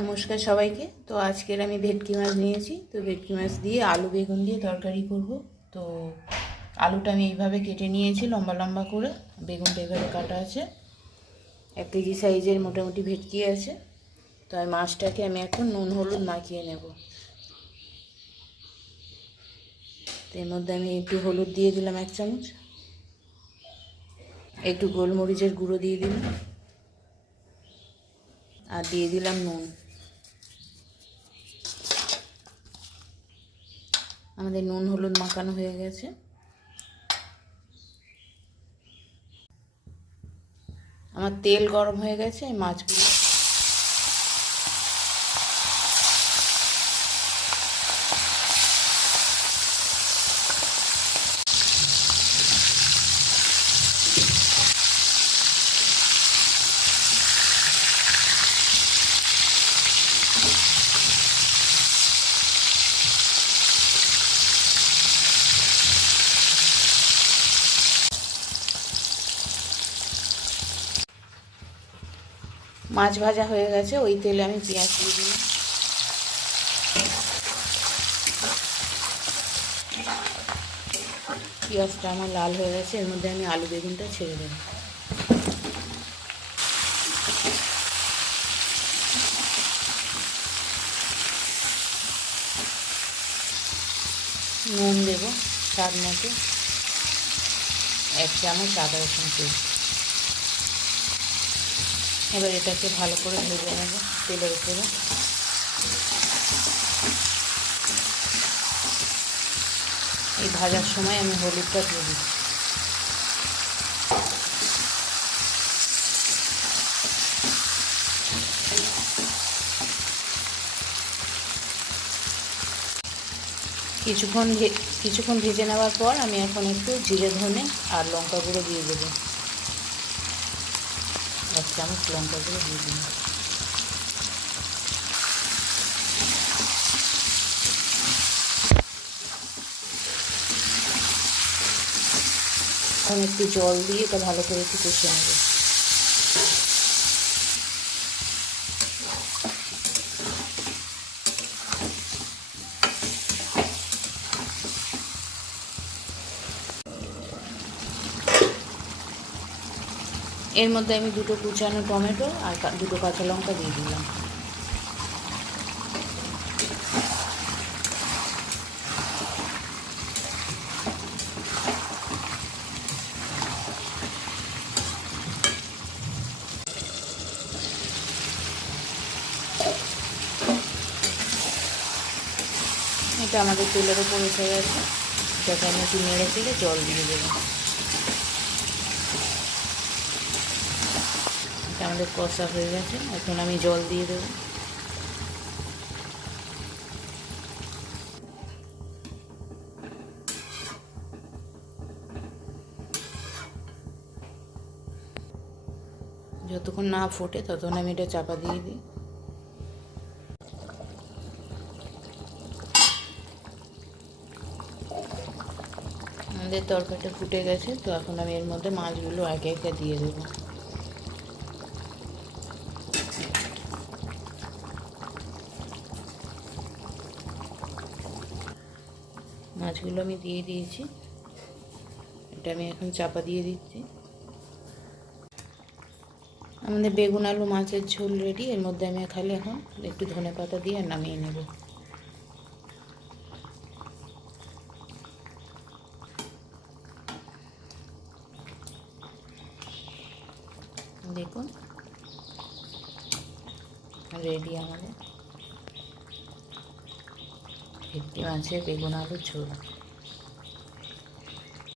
নমস্কার সবাইকে। তো আজকের আমি ভেটকি মাছ নিয়েছি। তো ভেটকি মাছ দিয়ে আলু বেগুন দিয়ে তরকারি করব। তো আলুটা আমি এইভাবে কেটে নিয়েছি লম্বা লম্বা করে, বেগুনটা এইভাবে কাটা আছে। 1 কেজি সাইজের মোটামুটি ভেটকি আছে। তো আর মাছটাকে আমি এখন নুন হলুদ মাখিয়ে নেব। তো এর মধ্যে আমি একটু হলুদ দিয়ে দিলাম 1 চামচ, একটু গোলমরিচের গুঁড়ো দিয়ে দিলাম, আর দিয়ে দিলাম নুন। আমাদের নুন হলুদ মাখানো হয়ে গেছে। আমার তেল গরম হয়ে গেছে। মাছগুলো মাছ ভাজা হয়ে গেছে। ওই তেলে আমি পেঁয়াজ দিয়ে দিলাম। পেঁয়াজটা আমার লাল হয়ে গেছে। এর মধ্যে আমি আলু বেগুনটা ছেড়ে দেব। নুন দেব স্বাদ মতো, 1 চামচ আদা রসুন পেস্ট। এবার এটাকে ভালো করে ভেজে নেব তেলের উপরে। এই ভাজার সময় আমি হলুদটা দিয়ে দিচ্ছি। কিছুক্ষণ ভেজে নেওয়ার পর আমি এখন একটু জিরে ধনে আর লঙ্কা গুঁড়ো দিয়ে দেবো। 1 চামচ লঙ্কা গুঁড়ো দিয়ে দিলাম। এখন একটু জল দিয়ে এটা ভালো করে একটু কষিয়ে নেব। এর মধ্যে আমি 2টো কুচানো টমেটো আর 2টো কাঁচা লঙ্কা দিয়ে দিলাম। এটা আমাদের তেলের উপর এসে গেছে। এটাকে আমি একটু নেড়ে চেড়ে জল দিয়ে দেবো। এটা আমাদের কষা হয়ে গেছে। এখন আমি জল দিয়ে দেবো। যতক্ষণ না ফোটে ততক্ষণ আমি এটা চাপা দিয়ে দিই। আমাদের তরকারিটা ফুটে গেছে। তো এখন আমি এর মধ্যে মাছগুলো একে একে দিয়ে দেবো। মাছগুলো আমি দিয়ে দিয়েছি। এটা আমি এখন চাপা দিয়ে দিচ্ছি। আমাদের বেগুন আলু মাছের ঝোল রেডি। এর মধ্যে আমি খালি এখন একটু ধনেপাতা দিয়ে নামিয়ে নেব। দেখুন রেডি আমাদের ভেটকি মাছের বেগুন আলুর ঝোল।